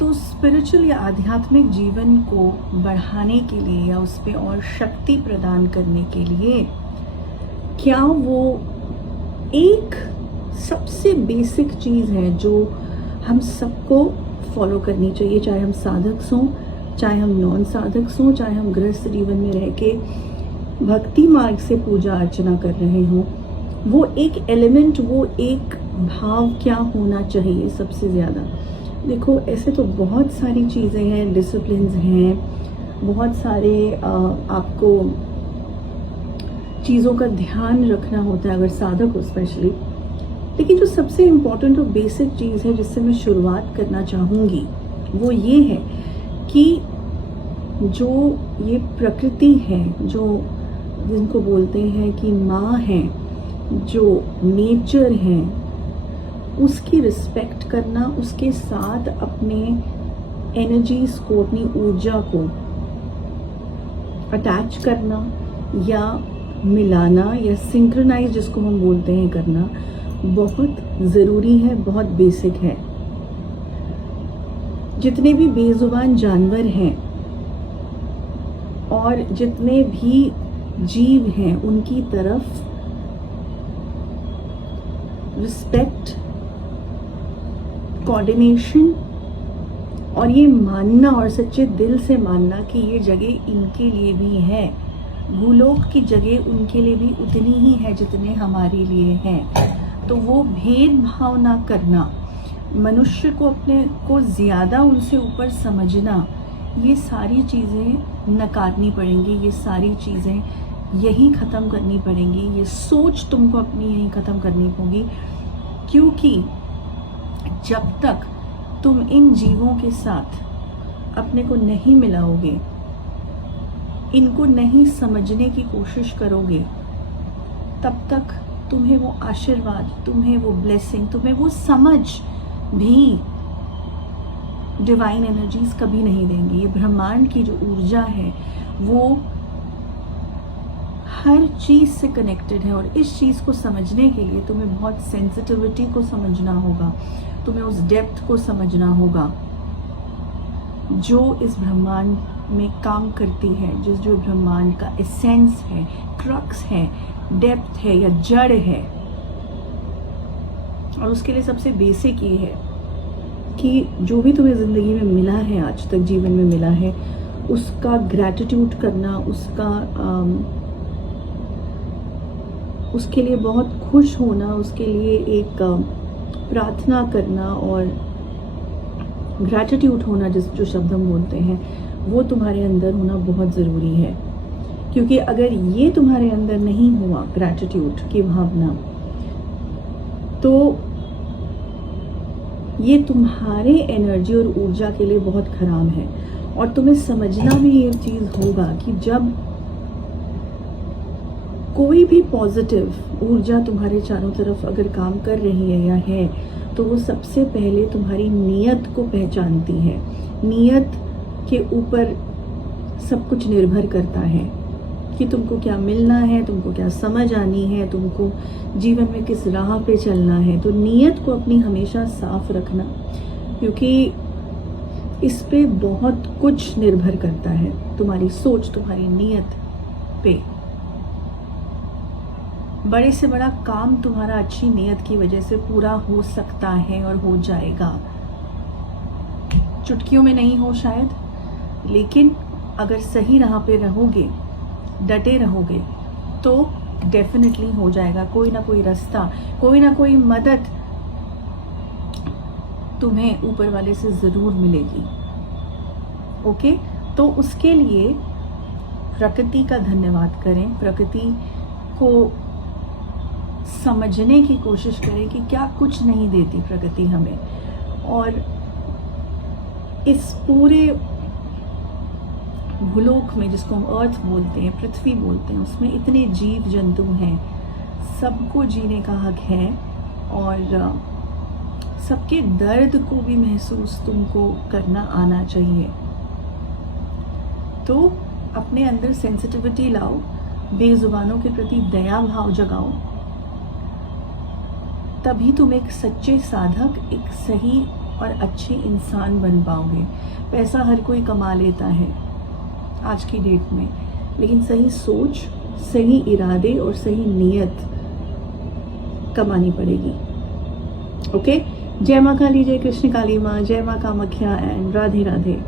तो स्पिरिचुअल या आध्यात्मिक जीवन को बढ़ाने के लिए या उस पर और शक्ति प्रदान करने के लिए क्या वो एक सबसे बेसिक चीज़ है जो हम सबको फॉलो करनी चाहिए, चाहे हम साधक हों, चाहे हम नॉन साधक हों, चाहे हम गृहस्थ जीवन में रह के भक्ति मार्ग से पूजा अर्चना कर रहे हों। वो एक एलिमेंट, वो एक भाव क्या होना चाहिए सबसे ज़्यादा। देखो, ऐसे तो बहुत सारी चीज़ें हैं, डिसिप्लिन्स हैं, बहुत सारे आपको चीज़ों का ध्यान रखना होता है अगर साधक हो स्पेशली। लेकिन जो सबसे इम्पोर्टेंट और बेसिक चीज़ है जिससे मैं शुरुआत करना चाहूँगी वो ये है कि जो ये प्रकृति है, जो जिनको बोलते हैं कि माँ है, जो नेचर है, उसकी रिस्पेक्ट करना, उसके साथ अपने एनर्जीज को, अपनी ऊर्जा को अटैच करना या मिलाना या सिंक्रोनाइज जिसको हम बोलते हैं करना बहुत ज़रूरी है, बहुत बेसिक है। जितने भी बेजुबान जानवर हैं और जितने भी जीव हैं उनकी तरफ रिस्पेक्ट, कोऑर्डिनेशन और ये मानना और सच्चे दिल से मानना कि ये जगह इनके लिए भी है, भूलोक की जगह उनके लिए भी उतनी ही है जितने हमारे लिए हैं। तो वो भेदभाव ना करना, मनुष्य को अपने को ज़्यादा उनसे ऊपर समझना, ये सारी चीज़ें नकारनी पड़ेंगी, ये सारी चीज़ें यहीं ख़त्म करनी पड़ेंगी, ये सोच तुमको अपनी यहीं ख़त्म करनी होगी। क्योंकि जब तक तुम इन जीवों के साथ अपने को नहीं मिलाओगे, इनको नहीं समझने की कोशिश करोगे, तब तक तुम्हें वो आशीर्वाद, तुम्हें वो ब्लेसिंग, तुम्हें वो समझ भी डिवाइन एनर्जीज कभी नहीं देंगी। ये ब्रह्मांड की जो ऊर्जा है वो हर चीज़ से कनेक्टेड है और इस चीज़ को समझने के लिए तुम्हें बहुत सेंसिटिविटी को समझना होगा, तुम्हें उस डेप्थ को समझना होगा जो इस ब्रह्मांड में काम करती है, जो ब्रह्मांड का एसेंस है, क्रक्स है, डेप्थ है या जड़ है। और उसके लिए सबसे बेसिक ये है कि जो भी तुम्हें ज़िंदगी में मिला है, आज तक जीवन में मिला है, उसका ग्रैटिट्यूड करना, उसके लिए बहुत खुश होना, उसके लिए एक प्रार्थना करना और ग्रैटिट्यूड होना, जो शब्द हम बोलते हैं, वो तुम्हारे अंदर होना बहुत ज़रूरी है। क्योंकि अगर ये तुम्हारे अंदर नहीं हुआ, ग्रैटिट्यूड की भावना, तो ये तुम्हारे एनर्जी और ऊर्जा के लिए बहुत खराब है। और तुम्हें समझना भी ये चीज़ होगा कि जब कोई भी पॉजिटिव ऊर्जा तुम्हारे चारों तरफ अगर काम कर रही है या है, तो वो सबसे पहले तुम्हारी नीयत को पहचानती है। नीयत के ऊपर सब कुछ निर्भर करता है कि तुमको क्या मिलना है, तुमको क्या समझ आनी है, तुमको जीवन में किस राह पे चलना है। तो नीयत को अपनी हमेशा साफ रखना, क्योंकि इस पे बहुत कुछ निर्भर करता है, तुम्हारी सोच, तुम्हारी नीयत पे। बड़े से बड़ा काम तुम्हारा अच्छी नीयत की वजह से पूरा हो सकता है और हो जाएगा। चुटकियों में नहीं हो शायद, लेकिन अगर सही राह पे रहोगे, डटे रहोगे, तो डेफिनेटली हो जाएगा। कोई ना कोई रास्ता, कोई ना कोई मदद तुम्हें ऊपर वाले से ज़रूर मिलेगी। ओके, तो उसके लिए प्रकृति का धन्यवाद करें, प्रकृति को समझने की कोशिश करें कि क्या कुछ नहीं देती प्रकृति हमें। और इस पूरे भूलोक में, जिसको हम अर्थ बोलते हैं, पृथ्वी बोलते हैं, उसमें इतने जीव जंतु हैं, सबको जीने का हक है और सबके दर्द को भी महसूस तुमको करना आना चाहिए। तो अपने अंदर सेंसिटिविटी लाओ, बेजुबानों के प्रति दया भाव जगाओ, तभी तुम एक सच्चे साधक, एक सही और अच्छे इंसान बन पाओगे। पैसा हर कोई कमा लेता है आज की डेट में, लेकिन सही सोच, सही इरादे और सही नीयत कमानी पड़ेगी। ओके, जय माँ काली, जय कृष्ण काली माँ, जय माँ कामाख्या एंड राधे राधे।